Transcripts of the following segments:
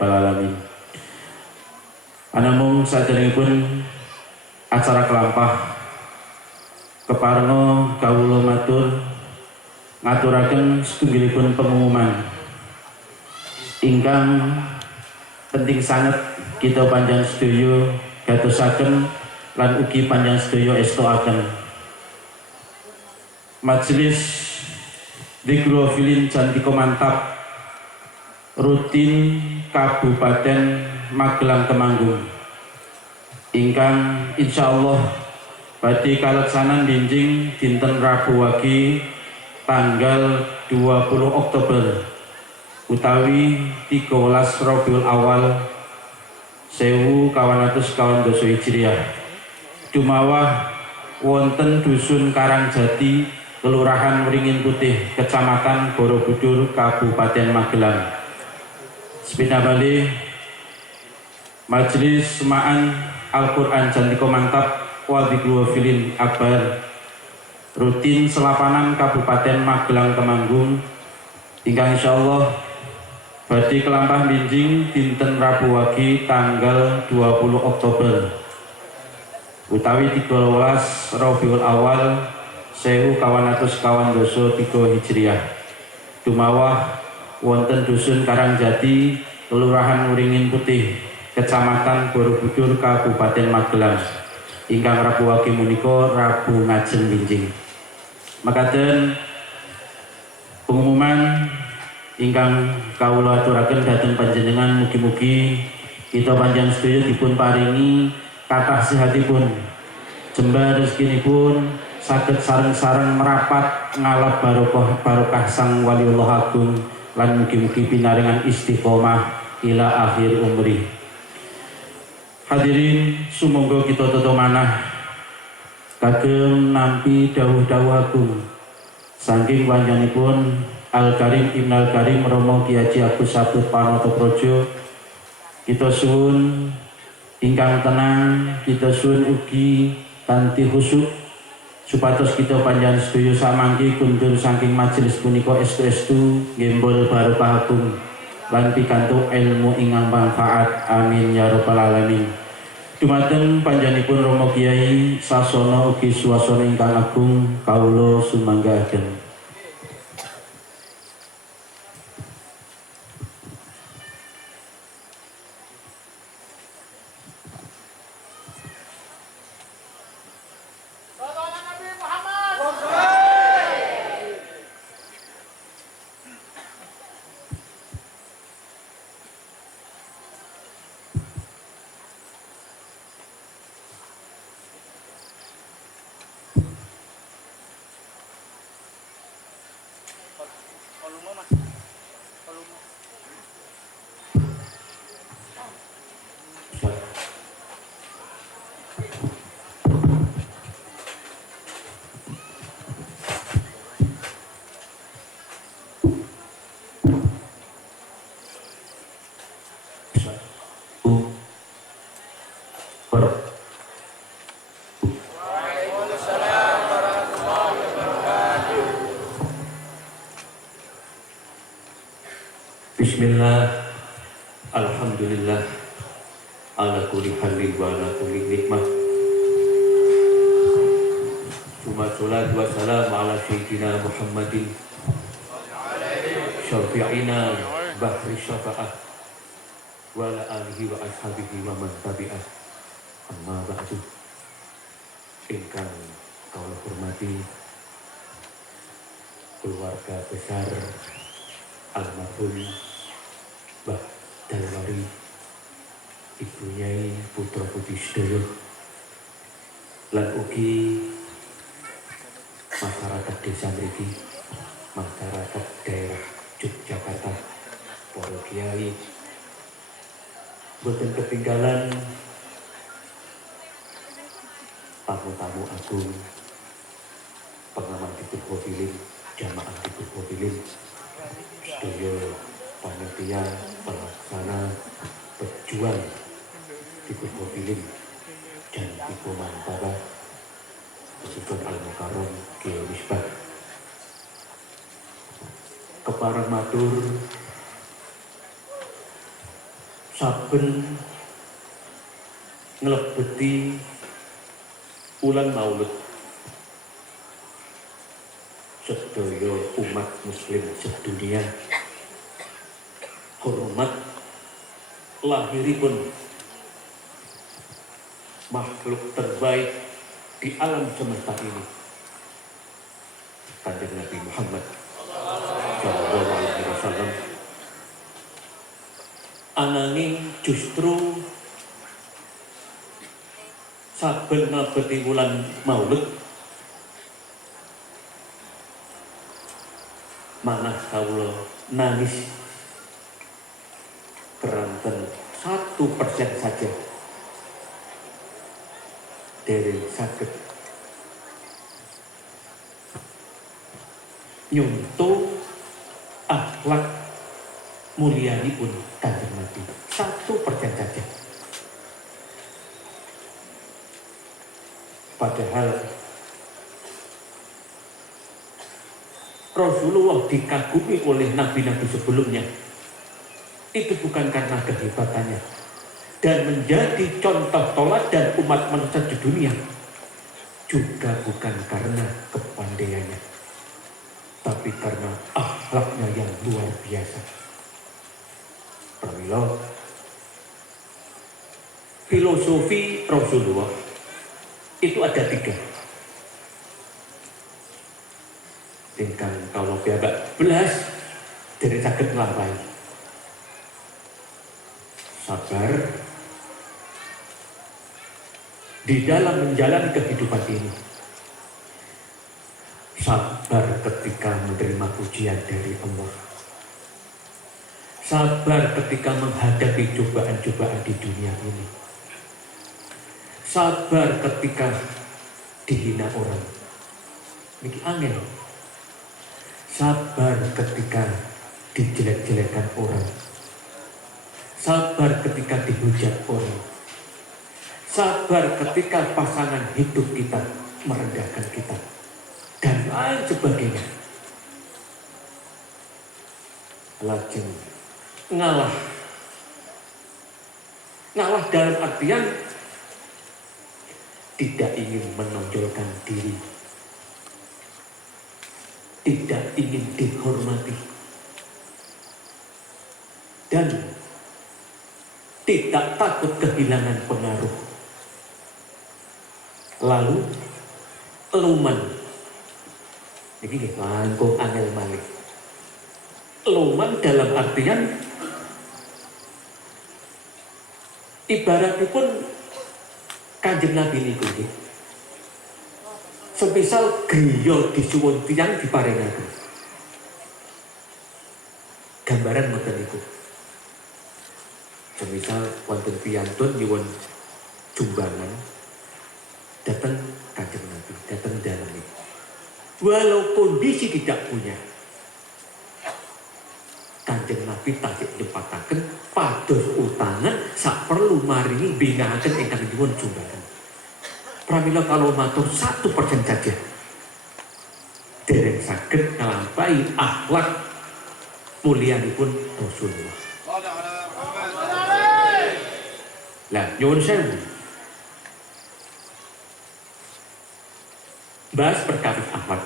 Alamin. Anamung saderengipun acara kelampah keparno kawula matur ngaturaken setunggalipun pengumuman ingkang penting sanget kita panjang sedaya gatosaken lan ugi panjang sedaya estoaken. Majelis Dzikrul Cantika Mantap rutin Kabupaten Magelang Temanggung ingkang insyaallah badhe kaleksanan dinjing dinten Rabu wagi tanggal 20 Oktober utawi 13 Rabiul Awal 1492 Hijriah dumawah wonten Dusun Karangjati, Kelurahan Wringin Putih, Kecamatan Borobudur, Kabupaten Magelang. Sepindah bali Majelis Semaan Al-Quran Cantika Mantap wa Dzikrul Akbar rutin selapanan Kabupaten Magelang Temanggung ingkang insyaallah badhe kelampah minjing dinten Rabu wagi tanggal 20 Oktober utawi 13 Rabiul Awal 1492 Hijriah dumawah wonten Dusun Karangjati, Kelurahan Wringin Putih, Kecamatan Borobudur, Kabupaten Magelang ingkang Rabu wagi menika Rabu ngajeng minjing. Makaten pengumuman ingkang kawula aturaken dhateng panjenengan mugi-mugi kita panjang sedaya dipun paringi kathah sehatipun, jembar rezekinipun saged sareng-sareng merapat ngalap barokah sang waliullah agung lan mugi-mugi pinaringan istiqomah ila akhir umri. Hadirin sumangga kita tata manah kagem nampi dawuh-dawuh agung saking panjenenganipun Al-Karim Ibnul Karim Romo Ki Haji Agus Sabut Panotoprojo. Kita suwun ingkang tenang, kita suwun ugi kanthi khusyuk supados kita panjenengan sedaya samangke kundur saking majelis punika estu-estu ngembul barokah agung lan pikantuk ilmu ingkang manfaat. Amin ya rabbal alamin. Dumateng panjenenganipun Rama Kyai sasana ugi swasana ingkang agung kawula sumanggahaken. Bismillah, alhamdulillah, ala kulli halin wa ala kulli nikmah. Suma salatu wa salam ala sayyidina Muhammadin syafi'ina bahri syafa'ah wa ala alihi wa ashabihi wa man tabi'ah. Amma ba'du. Ingkang kawula hormati keluarga besar almarhum Mbah Dalwari, Ibu Nyai Putra Putri sedaya lan ugi masyarakat desa mriki, masyarakat daerah Yogyakarta, para kiai, boten ketinggalan tamu-tamu agung, pengamat dipurwafilin, jamaah dipurwafilin, sedaya panitia pelaksana pejuang dipurwafilin dan Ibu Mantaba Sultan Al-Mukarram Kiai Misbah. Keparang matur saben nglebeti wulan Maulud sedaya umat muslim sedunia hormat lahiripun makhluk terbaik di alam semesta ini, Kanjeng Nabi Muhammad Shallallahu Alaihi Wasallam. Ananging justru saben nglebeti wulan Maulud manah kawula nangis keranten 1% saja dereng saged nyuntuh akhlak mulyanipun Kanjeng Nabi. 1% saja. Padahal Rasulullah dikagumi oleh nabi-nabi sebelumnya itu bukan karena kehebatannya dan menjadi contoh teladan umat manusia di dunia, juga bukan karena kepandaiannya, tapi karena akhlaknya yang luar biasa. Pramila filosofi Rasulullah itu ada 3. Ingkang kalau piyambak belas dari saged nglampahi. Sabar di dalam menjalani kehidupan ini. Sabar ketika menerima ujian dari Allah. Sabar ketika menghadapi cobaan-cobaan di dunia ini. Sabar ketika dihina orang. Niki angel. Sabar ketika dijelek-jelekan orang. Sabar ketika dihujat orang. Sabar ketika pasangan hidup kita merendahkan kita. Dan lain sebagainya. Lajeng ngalah. Ngalah dalam artian tidak ingin menonjolkan diri, tidak ingin dihormati, dan tidak takut kehilangan pengaruh. Lalu luman, ini langkung angel malih. Luman dalam artian ibaratipun Kanjeng Nabi niku nggih. Semisal griya disuwun tiyang diparingaken. Gambaran ngoten niku. Semisal wonten piyantun nyuwun jumbangan datang Kanjeng Nabi, datang dalem niku. Walau kondisi tidak punya, Kanjeng Nabi tasik nyepataken pados utangan sak perlu maringi bingakaken ingkang nyuwun jumbangan. Pramila kalau matur 1% saja dereng saged nglampahi akhlak mulyanipun Rasulullah. Lah nyuwun sewu. Bahas perkawis akhlak.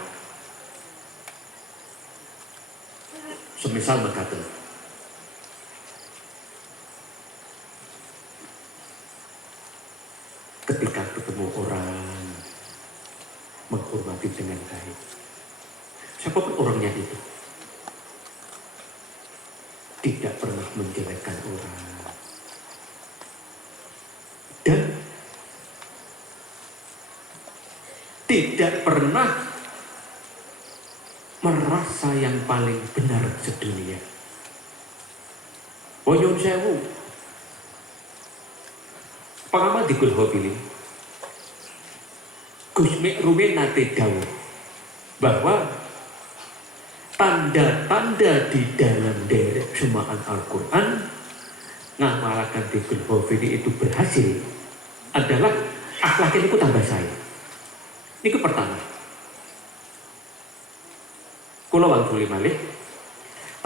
Semisal mekaten. Ketika ketemu orang menghormati dengan baik, siapapun orangnya itu, tidak pernah menjelekkan orang dan tidak pernah merasa yang paling benar sedunia. Nyuwun sewu. Pengamat Dikul Hobilin Gus Mikrumin nate dawuh bahwa tanda-tanda di dalam derek semaan Al-Quran ngamalakan Dikul Hobilin itu berhasil adalah akhlaknya itu tambah saya. Ini pertama. Kula wangsul malih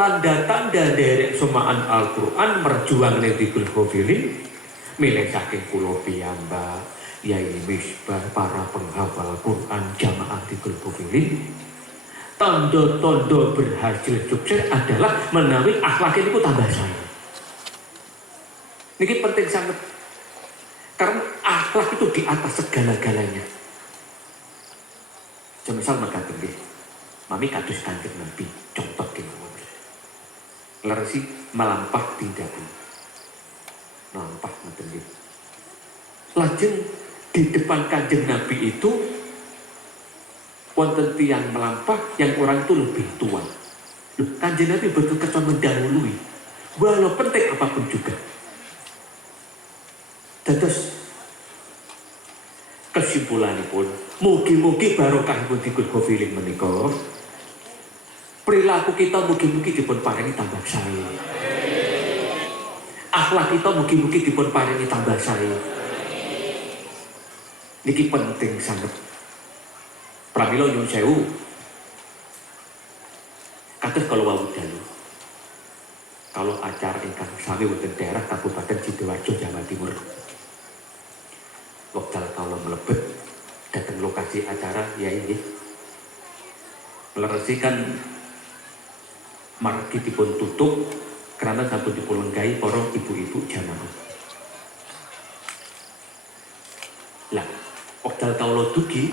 tanda-tanda derek somaan Al-Quran merjuang ledikul khofilin milih saking kulo piyambak Yai Misbah para penghafal Quran jamaah dikul khofilin. Tondo-tondo berhasil sukses adalah menawi akhlak ini tambah saya. Ini penting sangat karena akhlak itu di atas segala-galanya. Semisal mengatakan mami kados kanjeng Nabi contoh gimana leresi melampah tidak melampah nanti lajeng di depan kanjeng Nabi itu wonten tiyang melampah yang orang itu lebih tua. Kanjeng Nabi betul kesan mendahului walau penting apapun juga. Terus kesimpulanipun mugi-mugi barokahipun dikul khofilin menika perilaku kita mugi-mugi dipun paringi tambah sae. Akhlak kita mugi-mugi dipun paringi tambah sae. Niki penting sangat. Pramila nyuwun sewu. Kados kalau wau dalu. Kalau acara ingkang sami wonten daerah Kabupaten Sidoarjo Jawa Timur. Wekdal kawula mlebet dateng lokasi acara ya ini. Meleresikan margi dipun tutup karena sampun dipun lenggahi para ibu-ibu jamaah. Lah, wekdal kawula dugi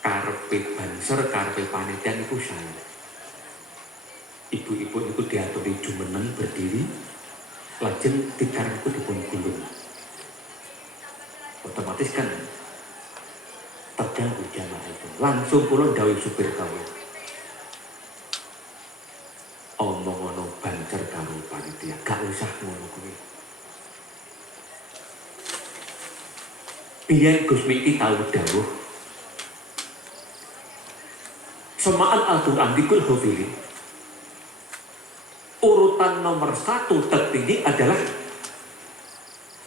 karepe banser karepe panitia niku saya. Ibu-ibu niku diaturi jumeneng berdiri lajeng tikar niku dipun gulung. Otomatis kan terganggu jamaah itu. Langsung kula dawuh supir kawula. Omong ono bancer karo panitia, gak usah ngono kuwi. Biyen Gus Miki tau dawuh. Semaan Al-Qur'an dikul khofilin. Urutan nomor 1 tertinggi adalah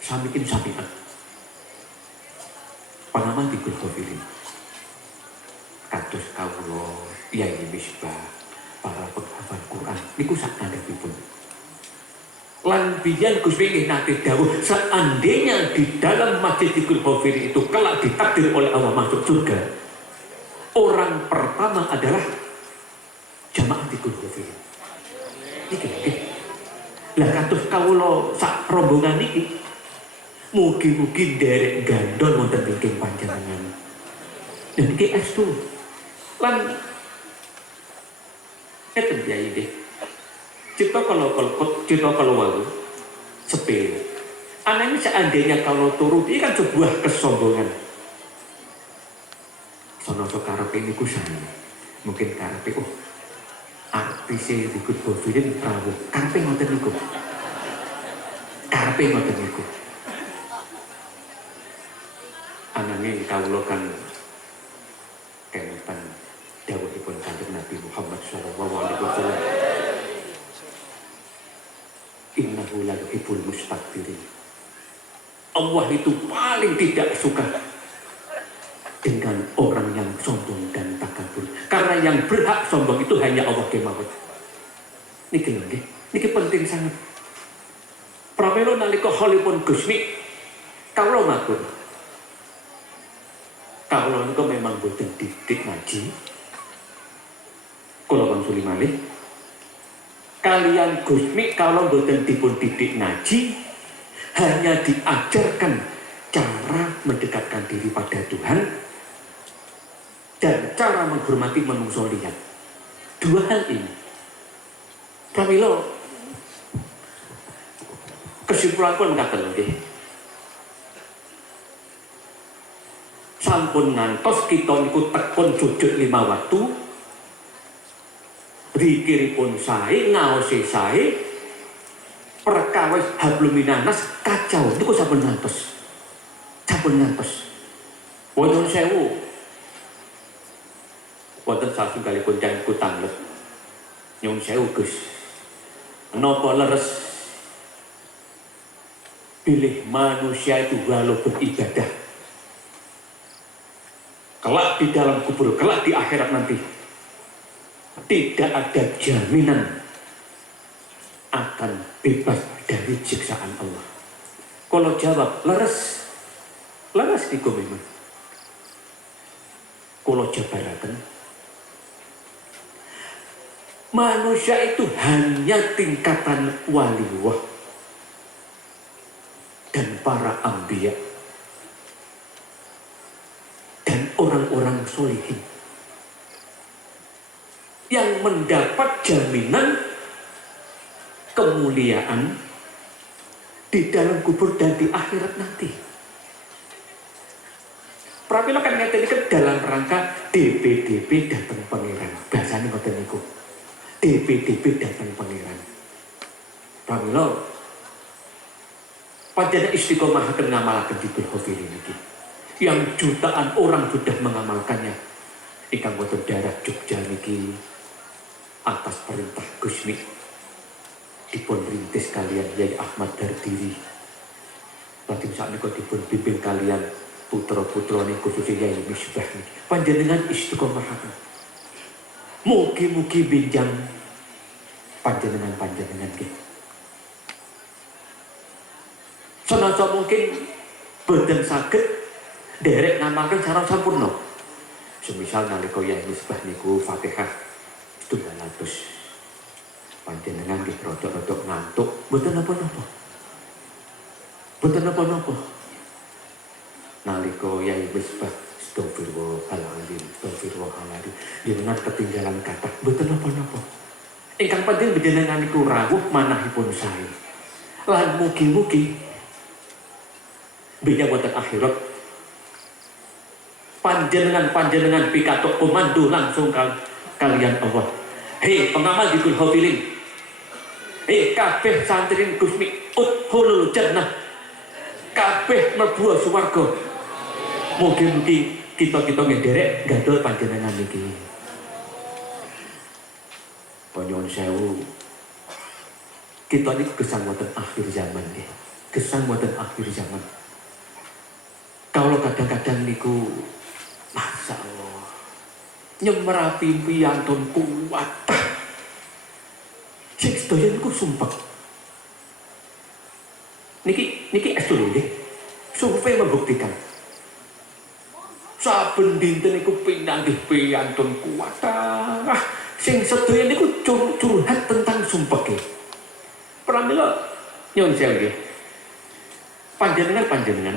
samikin samian. Pengaman dikul khofilin. Kados kawula Yai Misbah para penghafal Quran niku sak kandhapipun. Lan biyen Gus Miki nate dawuh seandainya di dalam masjid dikul khofilin itu kelak ditakdir oleh Allah masuk surga, orang pertama adalah jamaah dikul khofilin. Iki. Lah kados kawula sak rombongan niki mugi-mugi nderek gandon wonten ing panjenengan. Dan iki estu. Lan eten Yai nggih. Cita kalau walu sepele. Ananging seandainya kalau turut ini kan sebuah kesombongan. Sono karepe niku saya. Mungkin karepe artis dikut khofilin rawuh. Karepe ngoten niku. Karepe ngoten niku. Ananging kawula kan kenetan dawuhipun Kanjeng Nabi Muhammad sallallahu alaihi wasallam. Innahu la yuhibbul mustakbirin. Allah itu paling tidak suka dengan orang yang sombong dan takabur. Karena yang berhak sombong itu hanya Allah kemawon. Niki lho nggih, niki penting sangat. Pramila nalika holipun Gus Mik kawula matur. Kawula niku memang boten didik ngaji. Kula wangsuli malih. Kalian Gus Mik kalau boten dipun didik ngaji, hanya diajarkan cara mendekatkan diri pada Tuhan dan cara menghormati manungsa liya. Dua hal ini. Pramila kesimpulanipun ngaten nggih. Sampun ngantos kita niku tekun sujud 5 waktu. Zikiripun sae, ngaose sae, perkawis hablum minanas kacau niku sampun ngantos. Sampun ngantos. Wonten sewu. Wonten satunggalipun tiyang kutanglet. Nyuwun sewu Gus. Napa leres pilih manusia itu walau beribadah. Kelak di dalam kubur, kelak di akhirat nanti. tidak ada jaminan akan bebas dari siksaan Allah. Kalau jawab leres, leres niku memang. Kalau jabaraken, manusia itu hanya tingkatan waliullah dan para anbiya dan orang-orang solihin yang mendapat jaminan kemuliaan di dalam kubur dan di akhirat nanti. Pramila kan ngerti dalam rangka DPDP datang pangeran. Bahasanya ngoten niku. DPDP datang pangeran. Pramila panjenengan istiqomah akan ngamalaken Dzikir Khofir niki. Yang jutaan orang sudah mengamalkannya. Ingkang wonten daerah Jogja niki atas perintah Gusmi dipun rintis kalian Yai Ahmad Dardiri. Lajeng sakmenika dipun bimbing kalian putra-putra niku khususnya Yai Misbah niki. Panjenengan istiqomahaken. Mugi-mugi benjang panjenengan nggih. Senasa mungkin boten saged derek ngamalken secara sampurna. Semisal nalika Yai Misbah niku Fatihah 200. Panjenengan nggih rodok-rodok ngantuk, mboten napa-napa. Mboten napa-napa. Nalika Yai Misbah astagfirullahaladzim, astagfirullahaladzim, jenengan ketinggalan kathah, mboten napa-napa. Ingkang penting panjenengan niku rawuh manahipun sae. Lan mugi-mugi beda wonten akhirat panjenengan pikatuk komando langsung kalian Allah. Hei pengamal Dzikir Khofirin, hei kabeh santri Gusmi udkhulul jannah, kabeh mlebu swarga. Mugi-mugi kita ngederek gadol panjenengan niki. Nyuwun sewu, kita niki gesang wonten akhir zaman nggih. Gesang wonten akhir zaman. Kalau kadang-kadang niku Masya Allah nyemerapi piyantun kuat. Sing sedaya niku sumpah. Niki estu nggih. Survei membuktikan. Saben dinten niku pinanggih piyantun kuat. Sing sedaya niku curhat tentang sumpah nggih. Pramila nyuwun sewu nggih. Panjenengan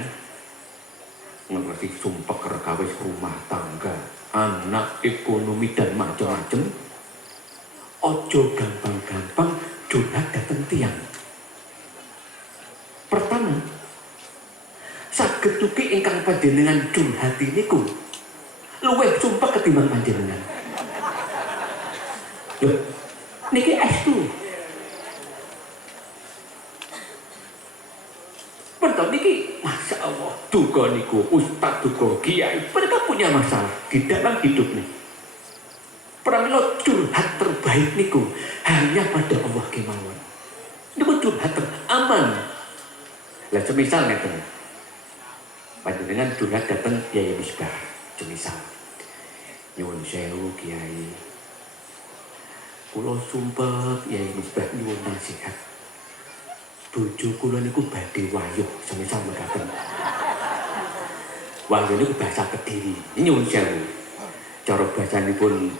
ngerti sumpah rekawis rumah tangga, anak, ekonomi dan macam-macam. Ojo gampang-gampang curhat dateng tiang. Pertama, saged ugi ingkang panjenengan curhati niku luwih sumpah ketimbang panjenengan. Lho, niki estu. Pertama niki, Masya Allah, duga niku, Ustadz duga, Kiai, mereka punya masalah di dalam hidup nih. Pramila curhat terbaik niku hanya pada Allah kemawon. Niku curhat aman. Lah semisal ngeten, panjenengan curhat dateng Yai Misbah, semisal, nyuwun sewu Kiai, kula sumpah Yai Misbah nyuwun nasihat. Bojo kula niku badhe wayuh, semisal mekaten. Wayuh niku bahasa Kediri. Nyuwun sewu. Cara basanipun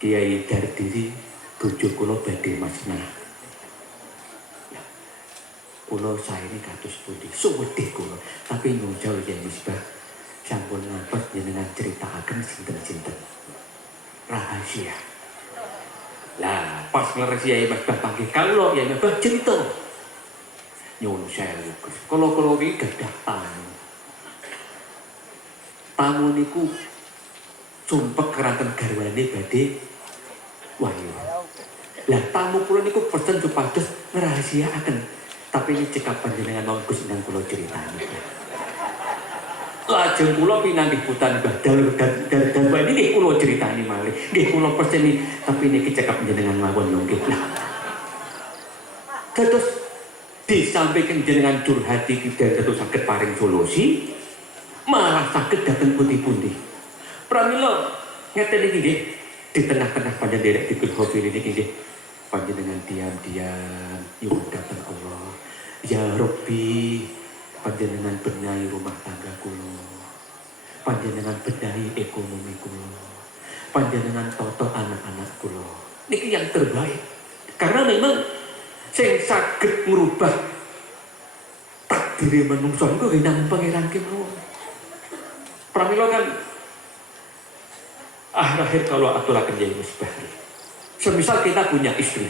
Kiai Dardiri, bojo kula badhe masnah. Kula saene kados pundi? Suwedih kula, tapi nyuwun sewu Yai Misbah, sampun ngantos jenengan critakaken sinten-sinten. Rahasia. Lah, pas ngeres Yai Misbah panggih kawula, Yai Misbah cerita. Nyuwun sewu, Gus. Kula iki gadah tamu. Tamu niku sumpek keranten garwane badhe wayuh. Lah tamu kula niku pesen supados ngrahasiakaken. Tapi ini cekap panjenengan mau Gus nang kula critani. Lajeng kula pinanggih putan badal dan niki kula critani malih. Nggih kula perseni tapi niki cekap jenengan mawon lho nggih. Terus disampaikan jenengan curhati kita terus saged paring solusi, malah saged dateng pundi-pundi. Pramila ngeten iki nggih. Di tengah-tengah panjenengan dipun hofil ini nggih panjenengan diam-diam nyuwun dhateng Allah. Ya Rabbi, panjenengan benahi rumah tangga kula. Panjenengan benahi ekonomi kula. Panjenengan toto anak-anak kula. Niki yang terbaik. Karena memang sing saged ngrubah takdir manungsa niku namung pangeran kemawon. Pramila kan akhir kalau aturaken Yai Misbah. Semisal kita punya istri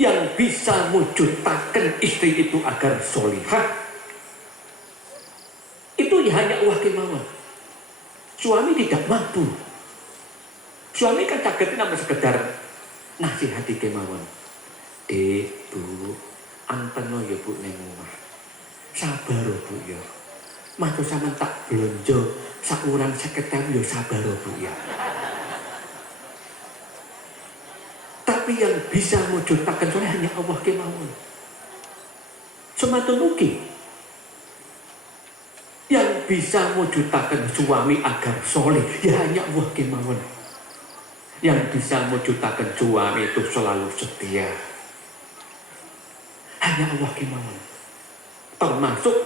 yang bisa mujudaken istri itu agar solihah, itu ya hanya Allah kemawon. Suami tidak mampu. Suami kan saged namung sekedar nasihati kemawon. Dek, Bu, anteno ya Bu ning omah. Sabar Bu ya. Matur sampean tak blonjo sakuran 50.000 ya sabar Bu ya. Tapi yang bisa mujudaken soleh hanya Allah kemawon. Sematun ugi yang bisa mujudaken suami agar soleh ya hanya Allah kemawon. Yang bisa mujudaken suami itu selalu setia hanya Allah kemawon. Termasuk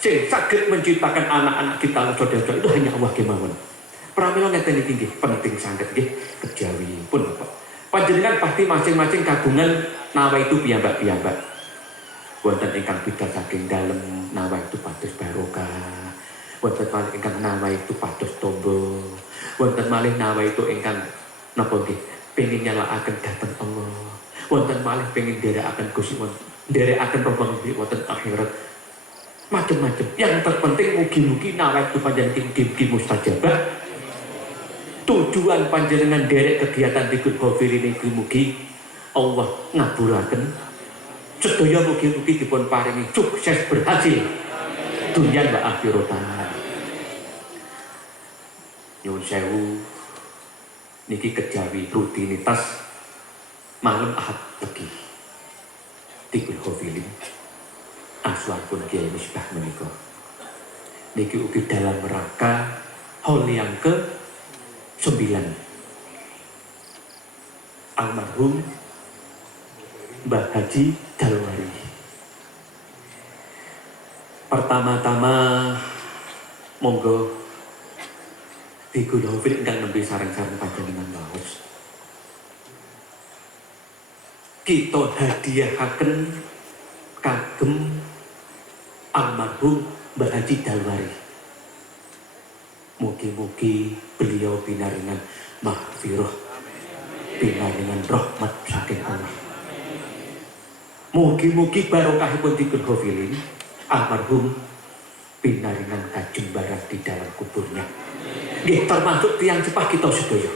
sing saged menciptakan anak-anak kita saudara itu hanya Allah kemawon. Pramila ngeten iki nggih penting sanget nggih kejawi pun Bapak. Panjenengan pasti masing-masing kagungan nawa itu piyambak-piyambak. Wonten ingkang bidal saking dalem nawa itu pados barokah. Wonten malih ingkang nawa itu pados tombo. Wonten malih nawa itu ingkang napa nggih pengin nyalakaken dhateng Allah. Wonten malih pengin nderekaken Gusti nderekaken pepanggi wonten akhirat. Macam-macam. Yang terpenting mugi-mugi nawa itu panjenengan mugi-mugi mustajabah. Tujuan panjenengan derek kegiatan di Hofil ini mugi Allah ngabulaken sedaya mugi-mugi dipun paringi sukses berhasil dunya wa akhiratan. Nyuwun sewu niki kejawi rutinitas malam Ahad legi di Hofil aswapun Kiai Misbah menika niki ugi dalam rangka hal yang ke 9 almarhum Mbah Haji Dalwari. Pertama-tama monggo di Gunung Hofil ingkang nembe sareng-sareng panjenengan maos. Kita hadiahaken kagem almarhum Mbah Haji Dalwari. Mugi-mugi beliau pinaringan mahfirah, pinaringan rahmat saking Allah. Mugi-mugi barokahipun dipun hofilin almarhum pinaringan kajembaran di dalam kuburnya. Nggih termasuk tiang cepah kita sedaya.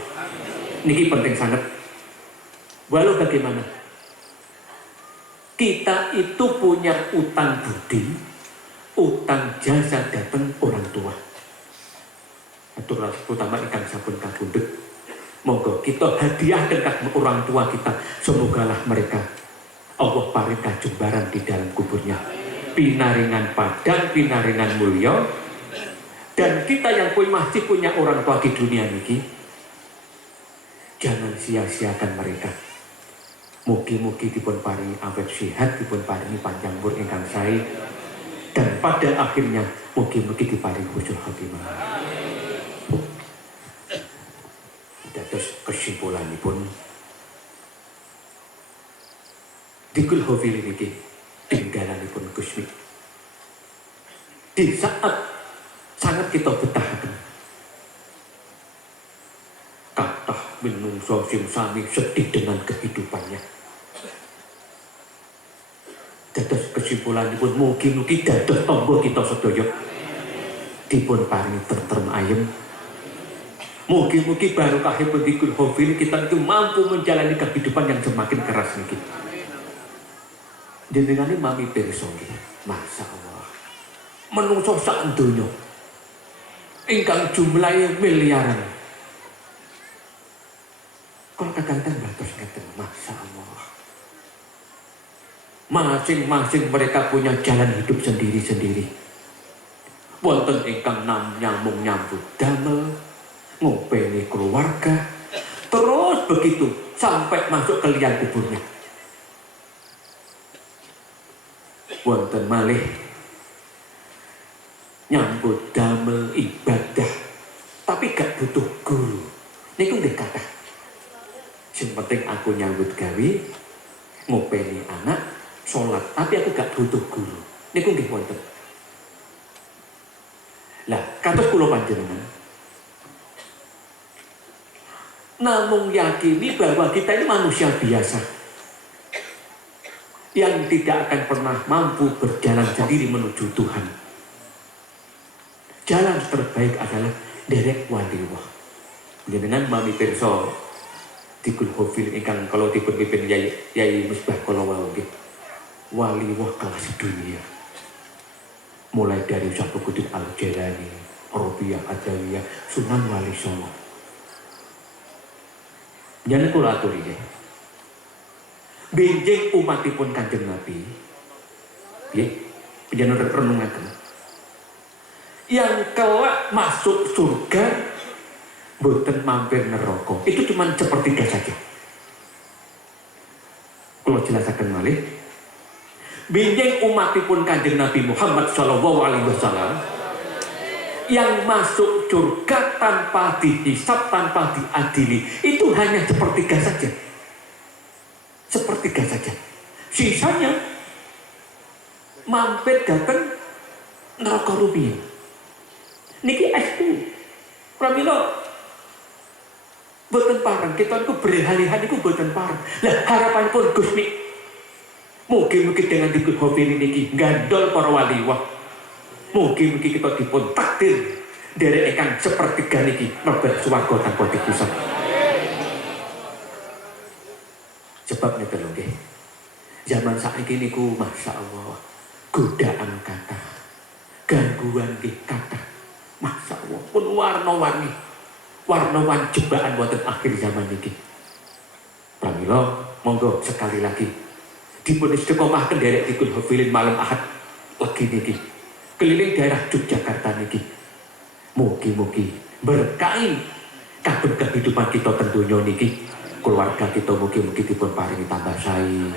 Niki penting sangat. Walau bagaimana kita itu punya utang budi, utang jasa datang orang tua. Terutama ikan sabun kabundut. Monggo kita hadiahkan ke orang tua kita. Semogalah mereka Allah paring kajembaran di dalam kuburnya. Pinaringan padang, pinaringan mulya. Dan kita yang masih punya orang tua di dunia ini, jangan sia-siakan mereka. Mugi-mugi dipun paringi awet sehat, dipun paringi panjang umur ingkang sae. Dan pada akhirnya mugi-mugi diparingi husnul khotimah. Terus kesimpulanipun Dikul Hofil ini tinggalanipun Gusmi. Di saat sangat kita betahaken kathah menungso sing sami sedih dengan kehidupannya. Dados kesimpulanipun mugi-mugi dados tangga kita sedaya dipun paringi tentrem ayem. Mugi-mugi barokahipun Dikul Hofil kita itu mampu menjalani kehidupan yang semakin keras niki. Jenengane mami pirsa nggih. Masyaallah. Menungso sak donya ingkang jumlahe miliaran. Kok kadang-kadang batas ngeten, masyaallah. Masing-masing mereka punya jalan hidup sendiri-sendiri. Wonten ingkang nyambung nyambut damel, ngopeni keluarga, terus begitu sampai masuk ke liang kuburnya. Wonten malih nyambut damel ibadah, tapi gak butuh guru. Niku nggih kathah. Sing penting aku nyambut gawe, ngopeni anak, sholat, tapi aku gak butuh guru. Niku nggih wonten. Lah, kados kula panjenengan namung yakini bahwa kita ini manusia biasa yang tidak akan pernah mampu berjalan sendiri menuju Tuhan. Jalan terbaik adalah derek waliwah. Dengan mami pirsa dikul hofil ingkang kalau dipun pimpin Yai Misbah kala wau nggih. Waliwah kelas dunia. Mulai dari Sapukuddin Al-Jailani, Robiah Adawiyah, Sunan Wali Songo. Jangan kula aturi nggih. Benjing umatipun Kanjeng Nabi, nggih, panjenengan renungaken. Yang kelak masuk surga boten mampir neraka. Itu cuma sepertiga saja. Kalau jelasaken malih, benjing umatipun Kanjeng Nabi Muhammad Shallallahu Alaihi Wasallam yang masuk surga tanpa dihisab, tanpa diadili, itu hanya sepertiga saja. Sepertiga saja. Sisanya mampir datang neraka rupiah. Niki estu. Pramila boten pareng, kita niku berhari-hari niku boten pareng. Lah harapanipun Gusti mugi-mugi dengan dikut hofiri niki gandol para waliwah. Mugi-mugi kita dipun takdir derekan sepertiga niki mlebu swarga tanpa dihisab. Sebab niku lho nggih. Zaman saiki niku masyaallah godaan kathah. Gangguan nggih kathah. Masyaallah pun warna-warni. Warna-warni jebakan wonten akhir zaman niki. Pramila monggo sekali lagi dipun istiqomahaken derek dikul hafilin malam Ahad legi niki. Keliling daerah Yogyakarta niki. Mugi-mugi berkahi kabeh kehidupan kita tentunya niki. Keluarga kita mugi-mugi dipun paringi tambah sae.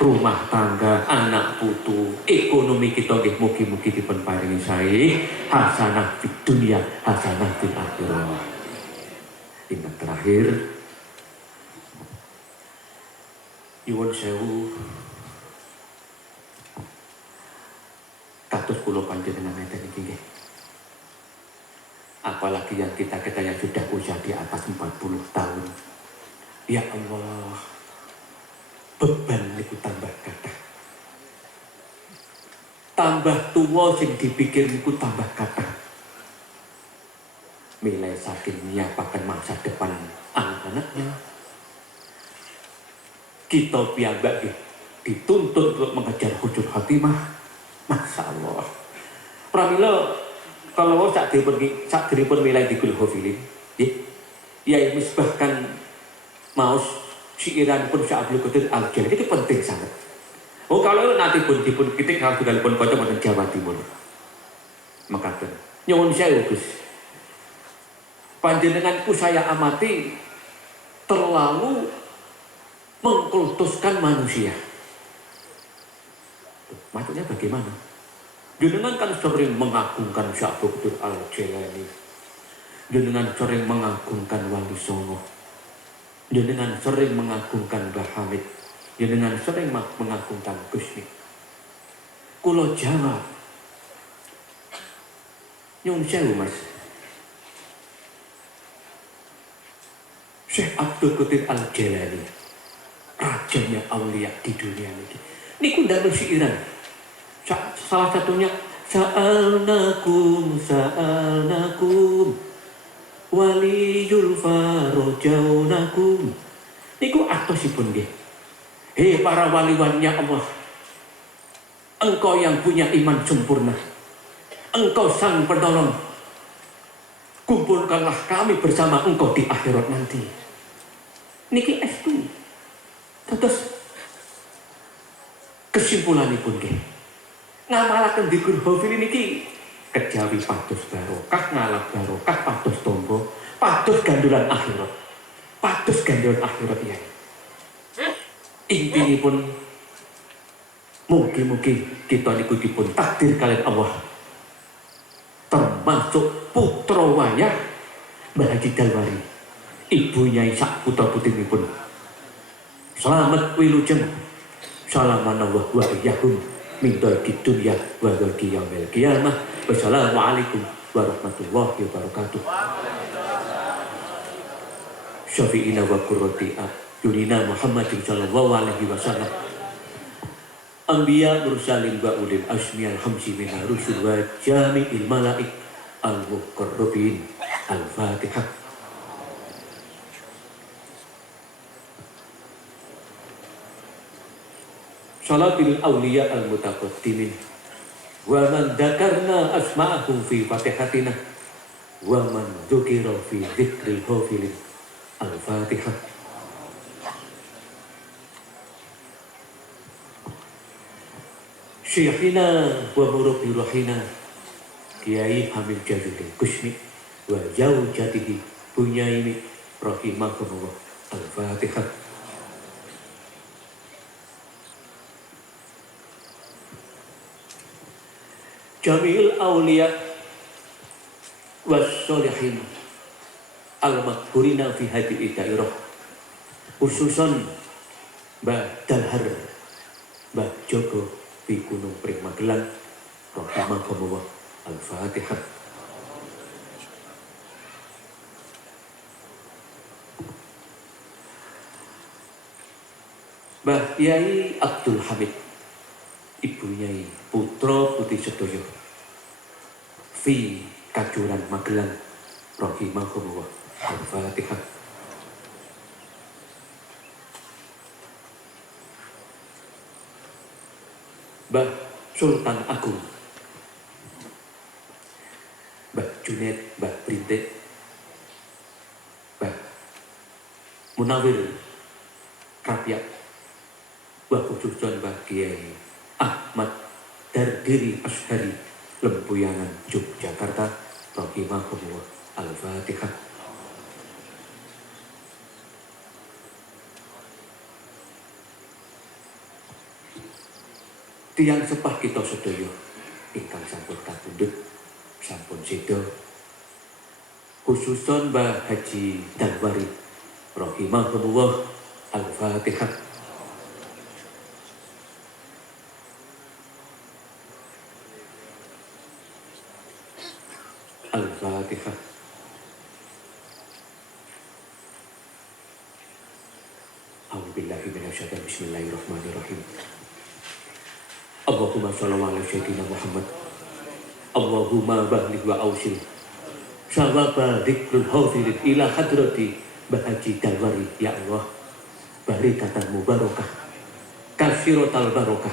Rumah tangga, anak putu, ekonomi kita nggih mugi-mugi dipun paringi sae. Hasanah fid dunya, hasanah fil akhirah. Yang terakhir, nyuwun sewu kados kula panjenengan ngeten iki nggih. Apalagi yang kita yang sudah usia di atas 40 tahun. Ya Allah, beban niku tambah kathah. Tambah tua sing dipikir niku tambah kathah. Milai saking nyiapaken masa depan anak-anaknya. Kita piyambak dituntut untuk mengejar husnul khotimah. Masya Allah. Pramila kalau sak diripun milai dikul hofilin, Yai Misbah kan maos siiran pun Syekh Qadir Al-Jailani itu penting sangat. Oh kalau nanti pun dipun kritik harus juga pun kocok wonten Jawa Timur. Mekaten. Nyuwun sewu Gus. Panjenenganku saya amati terlalu mengkultuskan manusia. Maksudnya bagaimana? Jenengan kan sering mengagungkan Syekh Qadir Al-Jailani. Jenengan sering mengagungkan Wali Songo. Jenengan sering mengagungkan Mbah Hamid. Jenengan sering mengagungkan Gusmi. Kula jawab, nyuwun sewu Mas. Syekh Abdul Qadir Al-Jailani, rajanya aulia di dunia ini. Niku ndamel siiran. Salah satunya sa'alnakum waliyul farojaunakum. Niku atosipun nggih. Hei para wali-walinya Allah, engkau yang punya iman sempurna, engkau sang penolong, kumpulkanlah kami bersama engkau di akhirat nanti. Niki estu. Terus kesimpulanipun nggih. Ngamalaken dikul hafil niki kejawi pados barokah, ngalap barokah pados tombo, pados gandulan akhirat. Pados gandulan akhirat ya. Intinipun mugi-mugi kita niku dipun takdir kalian Allah. Termasuk putra wayah Mbah Haji Dalwari, ibu nyai sak putra putrinipun. Selamat wilujeng. Salamanallah wa iyyakum min darki dunya wa darki yaumil qiyamah. Wassalamualaikum warahmatullahi wabarakatuh. Syafi'ina wa qurrati a'yunina Muhammadin sallallahu alaihi wasallam. Anbiya mursalin wa ulil asmi al-hamsi min rusul wa jami'il malaik al-muqarrabin. Al-Fatihah. Salatul awliya al-mutaqaddimin wa man dzakarna asma'ahum fi fatihatina wa man dzukira fi dzikril ghafilin. Al-Fatihah. Syekhina wa murabbi ruhina Kiai Hamid Jalil Kusmi wa zaujatihi Bunyaimi rahimahumullah. Al-Fatihah. Jami'il awliya was-sholihin al-maghfurina fi hadhihi dairah, khususan Mbah Dalhar, Mbah Joko di Gunung Pring Magelang rahimahumullah. Al-Fatihah. Mbah Yai Abdul Hamid, Ibu Nyai putra putri sedaya fi Kajuran Magelang rahimahumullah. Al-Fatihah. Mbah Sultan Agung, Mbah Junet, Mbah Brintik, Mbah Munawir Rabiat, Mbah khususan Mbah Kiai Ahmad Dardiri Ashari Lempuyangan Yogyakarta rahimahumullah. Al-Fatihah. Tiang sepah kita sedaya ingkang sampun kapundhut sampun seda, khususon Mbah Haji Dalwari rahimahumullah. Al-Fatihah. Al-Fatihah. A'udzubillahi minasyaitonir rajim. Bismillahirrahmanirrahim. Allahumma shalli ala sayyidina Muhammad. Allahumma baligh wa ausil sawaba dzikrul hafidin ila hadrati Mbah Haji Dalwari. Ya Allah, barikatan mubarakah, kasiratal barakah.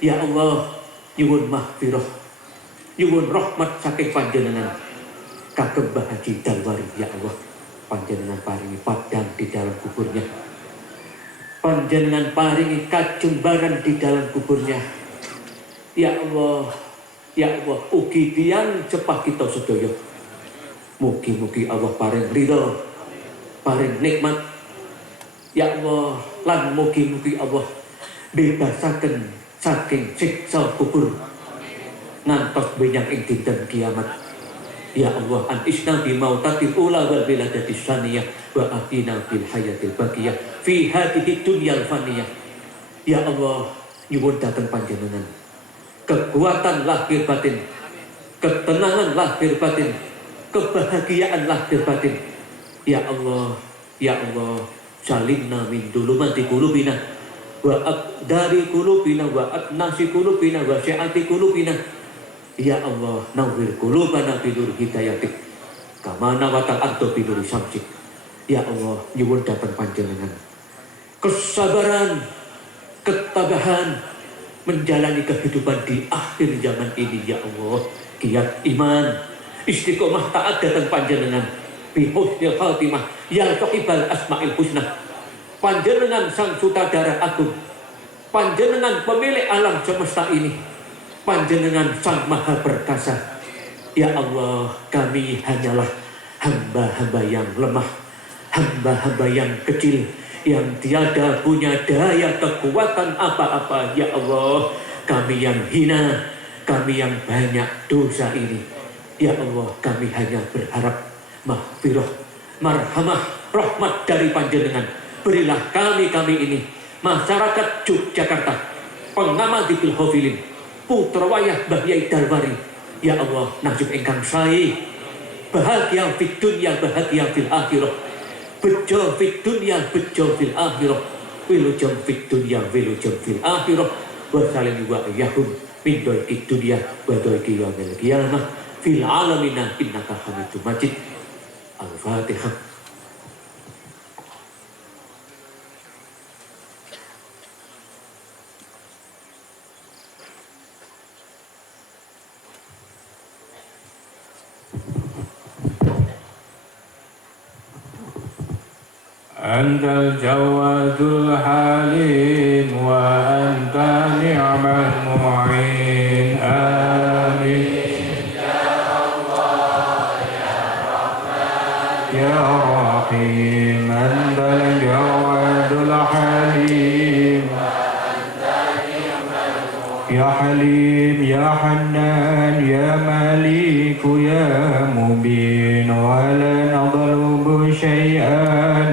Ya Allah, nyuwun mahfirah, nyuwun rahmat saking panjenengan kagem Mbah Haji Dalwari. Ya Allah, panjenengan paringi padang di dalam kuburnya, panjenengan paringi kajembaran di dalam kuburnya. Ya Allah, ya Allah, ugi tiyang cepah kita sedaya, mugi-mugi Allah paring ridho, paring nikmat. Ya Allah, lan mugi-mugi Allah bebasaken saking siksa kubur ngantos benyang ing dinten kiamat. Ya Allah, an isna bi mautatil ula wal biladati saniyah wa atina bil hayatil baqiyah fi hadhihi dunyal faniyah. Ya Allah, nyuwun dhateng panjenengan kekuatan lahir batin, ketenangan lahir batin, kebahagiaan lahir batin. Ya Allah, ya Allah, salimna min dulumati qulubina wa aqdari qulubina wa atnasi qulubina wa syi'ati qulubina. Ya Allah, nawwir qulubana bi nur hidayatik kama nawatal ardo bi nur syamsik. Ya Allah, nyuwun dhateng panjenengan kesabaran, ketabahan menjalani kehidupan di akhir zaman ini. Ya Allah, giat iman, istiqomah taat datang panjenengan bi husnil khatimah ya sahibal asmaul husna. Panjenengan sang sutradara agung, panjenengan pemilik alam semesta ini, panjenengan sang maha perkasa. Ya Allah, kami hanyalah hamba-hamba yang lemah, hamba-hamba yang kecil, yang tiada punya daya kekuatan apa-apa. Ya Allah, kami yang hina, kami yang banyak dosa ini, ya Allah, kami hanya berharap mahfirah, marhamah, rahmat dari panjenengan. Berilah kami ini, masyarakat Yogyakarta, pengamal di Bilhofilin, putra wayah Mbah Yai Darwari, ya Allah, nasib engkang sae, bahagia fid dunya, bahagia fil akhirah, bejo fid dunya, bejo fil akhirah, wilujum fid dunya, wilujum fil akhirah, wa salim wa yahum min doiki dunya wa doiki yaumil qiyamah fil alamina innaka hamidum majid. Al-Fatihah. أنت الجواد الحليم وأنت نعم المعين آمين يا الله يا رحمن يا رحيم أنت الجواد الحليم وأنت نعم المعين يا حليم يا حنان يا مليك يا مبين ولا نطلب شيئا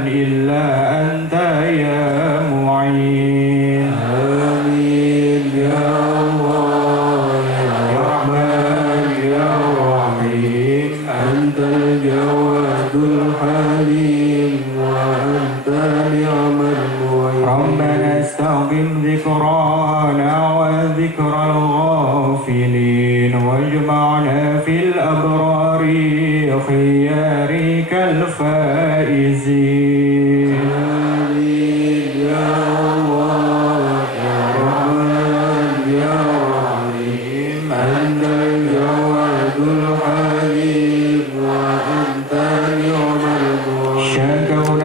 إلا أنت يا معين آمين يا الله يا رحمن يا رحيم أنت الجواد الحليم وأنت نعم المعين ربنا استقم ذكرانا وذكر الغافلين واجمعنا في الأبرار خيارك الفاتحين